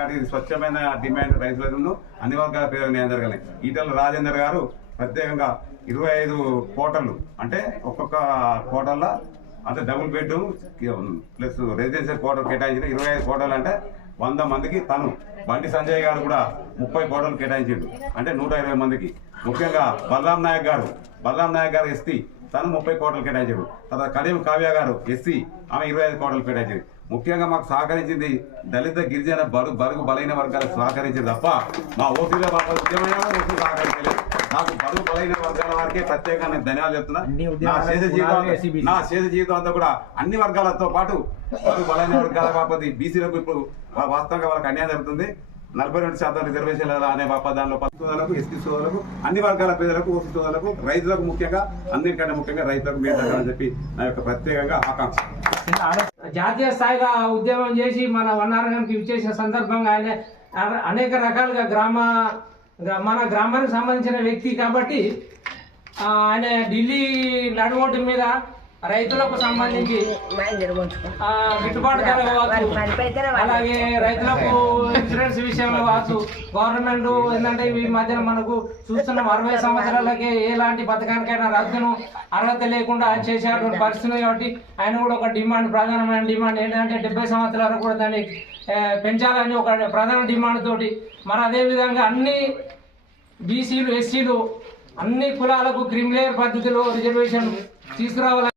ఎందుకంటే ఇది స్వచ్ఛమైన డిమాండ్ రైతులను అన్ని వర్గాల పేదలకు న్యాయం జరగాలి. ఈటల రాజేందర్ గారు ప్రత్యేకంగా 25 కోటర్లు అంటే ఒక్కొక్క కోటర్లో అంటే double bedroom plus residential quarter కేటాయించిన 25 కోటర్లు అంటే 100 మందికి. తను బండి సంజయ్ గారు కూడా 30 కోటర్లు కేటాయించాడు అంటే 120 మందికి. ముఖ్యంగా బలరాం నాయక్ గారు ఎస్టీ, తను 30 కోటలు కేటాయించారు. తర్వాత కడియం కావ్య గారు ఎస్సీ, ఆమె 25 కోటలు కేటాయించారు. ముఖ్యంగా మాకు సహకరించింది దళిత గిరిజన బరుగు బలైన వర్గాలకు సహకరించింది తప్ప మా ఓసీలో ఉద్యమైన ఓసీ సహకరించలేదు. నాకు బరుగు బలైన వర్గాల వారికే ప్రత్యేకంగా నేను ధన్యవాదాలు చెప్తున్నా. నా చేతి జీవితం అంతా కూడా అన్ని వర్గాలతో పాటు బరుగు బలైన వర్గాల కాకపోతే బీసీలకు ఇప్పుడు వాస్తవంగా వాళ్ళకి అన్యాయం జరుగుతుంది. 42% రిజర్వేషన్ అనే దానిలో 10 సోదరులకు, ఎస్టీ సోదరులకు, అన్ని వర్గాల పేదలకు, ఓసీ సోదరులకు, రైతులకు ముఖ్యంగా అన్నిటికంటే ముఖ్యంగా రైతులకు మీరు అని చెప్పి నా యొక్క ప్రత్యేకంగా ఆకాంక్ష. జాతీయ స్థాయిగా ఉద్యమం చేసి మన వన్నారానికి ఇచ్చేసిన సందర్భంగా ఆయన అనేక రకాలుగా మన గ్రామానికి సంబంధించిన వ్యక్తి కాబట్టి ఆయన ఢిల్లీ నడుమోటు మీద రైతులకు సంబంధించి గిట్టుబాటు ధర కావచ్చు, అలాగే రైతులకు ఇన్సూరెన్స్ విషయంలో కావచ్చు, గవర్నమెంట్ ఏంటంటే ఈ మధ్యన మనకు చూస్తున్నాం 60 సంవత్సరాలకే ఎలాంటి పథకానికైనా రద్దును అర్హత లేకుండా చేసేటువంటి పరిస్థితి కాబట్టి ఆయన కూడా ఒక ప్రధానమైన డిమాండ్ ఏంటంటే 70 సంవత్సరాలకు కూడా దాన్ని పెంచాలని ఒక ప్రధాన డిమాండ్ తోటి మరి అదేవిధంగా అన్ని బీసీలు, ఎస్సీలు అన్ని కులాలకు క్రిమిలేయర్ పద్ధతిలో రిజర్వేషన్ తీసుకురావాలని